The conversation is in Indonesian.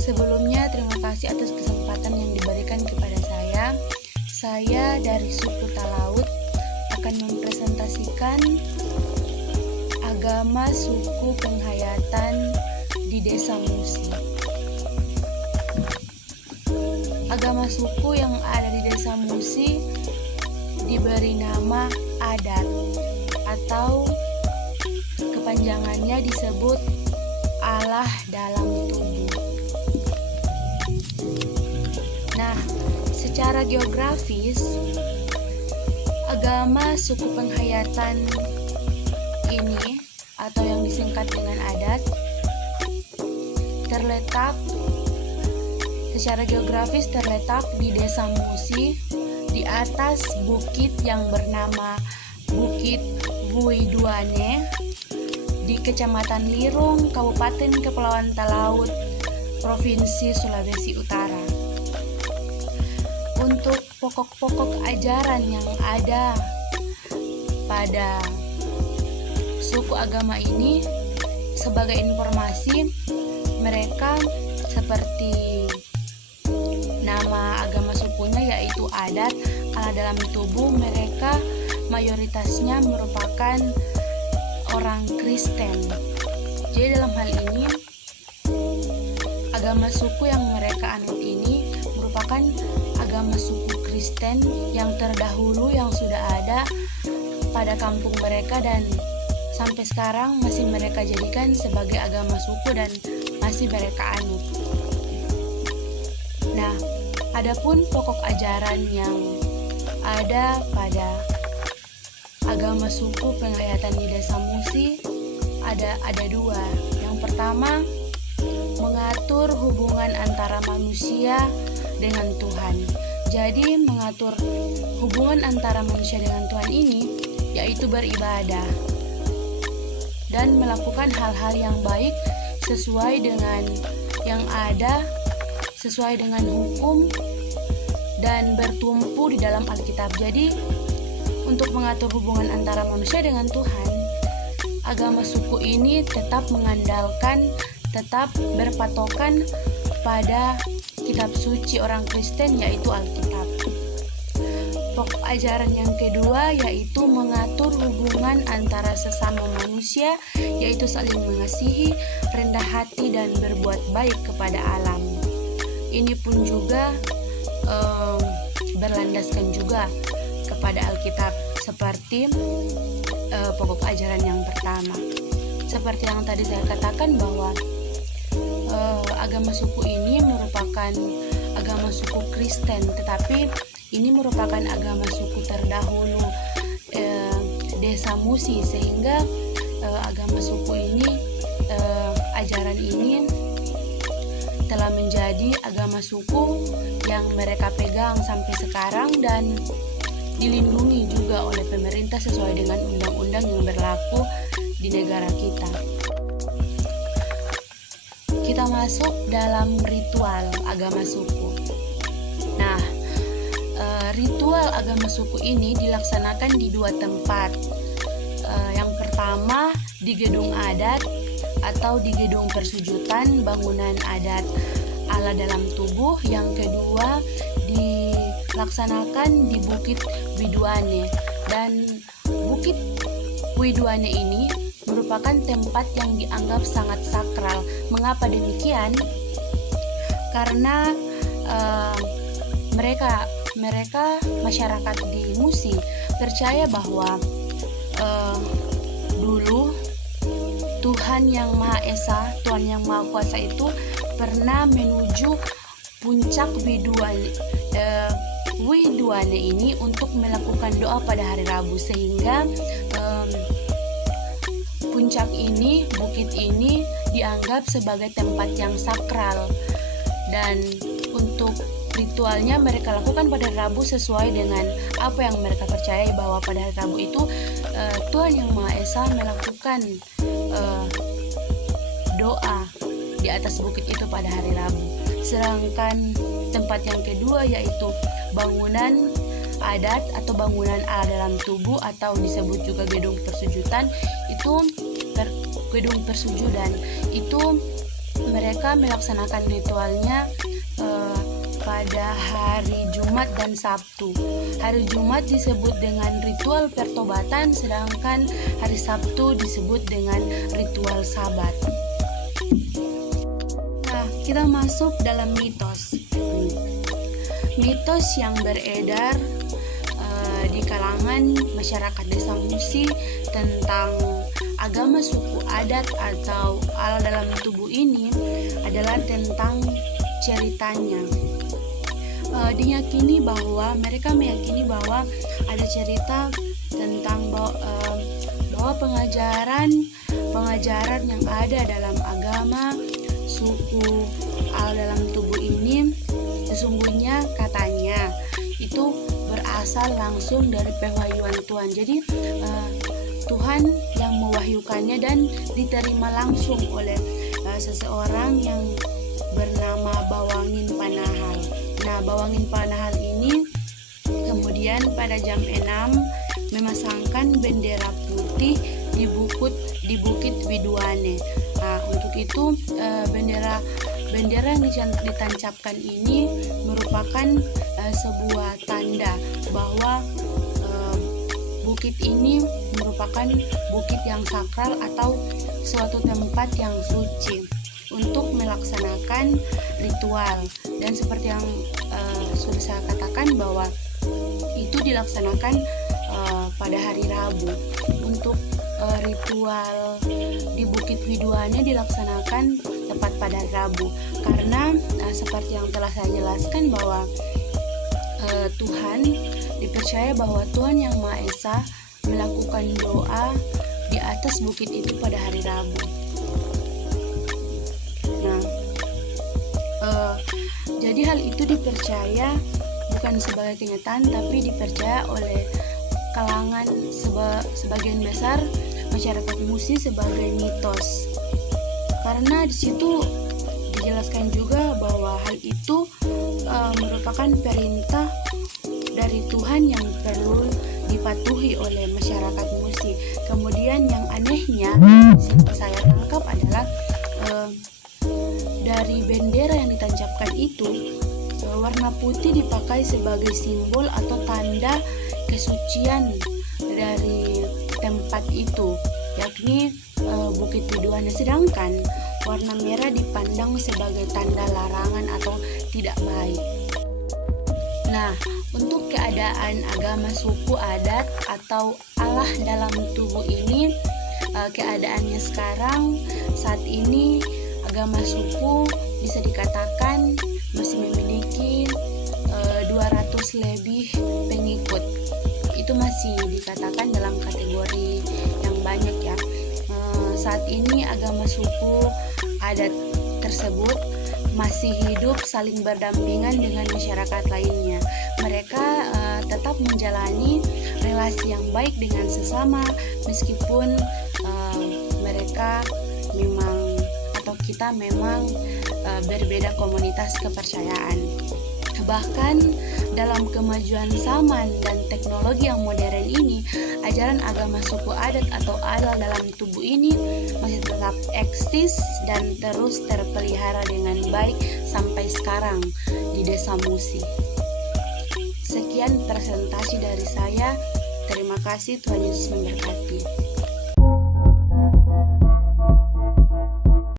Sebelumnya, terima kasih atas kesempatan yang diberikan kepada saya. Saya dari suku Talaut akan mempresentasikan agama suku penghayatan di Desa Musi. Agama suku yang ada di Desa Musi diberi nama adat atau kepanjangannya disebut Allah dalam tubuh. Nah, secara geografis, agama suku penghayatan ini atau yang disingkat dengan adat secara geografis terletak di Desa Musi di atas bukit yang bernama Bukit Wuiduane di Kecamatan Lirung, Kabupaten Kepulauan Talaut, Provinsi Sulawesi Utara. Untuk pokok-pokok ajaran yang ada pada suku agama ini, sebagai informasi, mereka seperti nama agama sukunya yaitu adat, Allah dalam tubuh. Mereka mayoritasnya merupakan orang Kristen. Jadi dalam hal ini, agama suku yang mereka anut ini merupakan agama suku Kristen yang terdahulu yang sudah ada pada kampung mereka dan sampai sekarang masih mereka jadikan sebagai agama suku dan masih mereka anut. Nah, adapun pokok ajaran yang ada pada agama suku penghayatan di Desa Musi ada dua. Yang pertama, mengatur hubungan antara manusia dengan Tuhan. Jadi mengatur hubungan antara manusia dengan Tuhan ini yaitu beribadah dan melakukan hal-hal yang baik sesuai dengan yang ada, sesuai dengan hukum dan bertumpu di dalam Alkitab. Jadi untuk mengatur hubungan antara manusia dengan Tuhan, agama suku ini tetap berpatokan pada kitab suci orang Kristen yaitu Alkitab. Pokok ajaran yang kedua yaitu mengatur hubungan antara sesama manusia, yaitu saling mengasihi, rendah hati dan berbuat baik kepada alam. Ini pun juga berlandaskan juga kepada Alkitab seperti pokok ajaran yang pertama. Seperti yang tadi saya katakan bahwa agama suku ini merupakan agama suku Kristen, tetapi ini merupakan agama suku terdahulu Desa Musi, sehingga agama suku ini, ajaran ini telah menjadi agama suku yang mereka pegang sampai sekarang dan dilindungi juga oleh pemerintah sesuai dengan undang-undang yang berlaku di negara kita. Kita masuk dalam ritual agama suku. Nah, ritual agama suku ini dilaksanakan di dua tempat. Yang pertama di gedung adat atau di gedung persujutan bangunan adat Allah dalam tubuh. Yang kedua dilaksanakan di Bukit Widuane. Dan Bukit Widuane ini merupakan tempat yang dianggap sangat sakral. Mengapa demikian? Karena mereka masyarakat di Musi percaya bahwa dulu Tuhan yang Maha Esa, Tuhan yang Maha Kuasa itu pernah menuju puncak Widuane ini untuk melakukan doa pada hari Rabu, sehingga puncak ini, bukit ini dianggap sebagai tempat yang sakral, dan untuk ritualnya mereka lakukan pada Rabu sesuai dengan apa yang mereka percayai, bahwa pada hari Rabu itu Tuhan yang Maha Esa melakukan doa di atas bukit itu pada hari Rabu. Sedangkan tempat yang kedua yaitu bangunan adat atau bangunan Allah dalam tubuh atau disebut juga gedung persujudan, itu gedung persujudan itu mereka melaksanakan ritualnya pada hari Jumat dan Sabtu. Hari Jumat disebut dengan ritual pertobatan, sedangkan hari Sabtu disebut dengan ritual Sabat. Nah, kita masuk dalam mitos. Mitos yang beredar di kalangan masyarakat Desa Musi tentang agama suku adat atau Allah dalam tubuh ini adalah tentang ceritanya. Mereka meyakini bahwa ada cerita tentang bahwa pengajaran yang ada dalam agama suku Allah dalam tubuh ini sesungguhnya katanya itu berasal langsung dari pewahyuan Tuhan. Jadi Tuhan yang mewahyukannya dan diterima langsung oleh seseorang yang bernama Bawangin Panahal. Nah, Bawangin Panahal ini kemudian pada jam 6 memasangkan bendera putih di Bukit Widuane. Nah, untuk itu bendera yang ditancapkan ini merupakan sebuah tanda bahwa bukit ini merupakan bukit yang sakral atau suatu tempat yang suci untuk melaksanakan ritual. Dan seperti yang sudah saya katakan bahwa itu dilaksanakan pada hari Rabu. Untuk ritual di Bukit Widuane dilaksanakan tepat pada Rabu karena seperti yang telah saya jelaskan bahwa Tuhan dipercaya bahwa Tuhan yang Maha Esa melakukan doa di atas bukit itu pada hari Rabu. Nah, jadi hal itu dipercaya bukan sebagai kenyataan, tapi dipercaya oleh kalangan sebagian besar masyarakat Musi sebagai mitos. Karena di situ dijelaskan juga bahwa hal itu merupakan perintah dari Tuhan yang perlu dipatuhi oleh masyarakat Musi. Kemudian yang anehnya saya tangkap adalah dari bendera yang ditancapkan itu warna putih dipakai sebagai simbol atau tanda kesucian dari tempat itu, yakni Bukit Widuane, sedangkan warna merah dipandang sebagai tanda larangan atau tidak baik. Nah, untuk keadaan agama suku adat atau Allah dalam tubuh ini, keadaannya sekarang saat ini agama suku bisa dikatakan masih memiliki 200 lebih pengikut. Itu masih dikatakan dalam kategori yang banyak ya. Saat ini agama suku adat tersebut masih hidup saling berdampingan dengan masyarakat lainnya. Mereka tetap menjalani relasi yang baik dengan sesama meskipun mereka kita memang berbeda komunitas kepercayaan. Bahkan dalam kemajuan zaman dan teknologi yang modern ini, ajaran agama suku adat atau Allah dalam tubuh ini masih tetap eksis dan terus terpelihara dengan baik sampai sekarang di Desa Musi. Sekian presentasi dari saya. Terima kasih, Tuhan Yesus memberkati.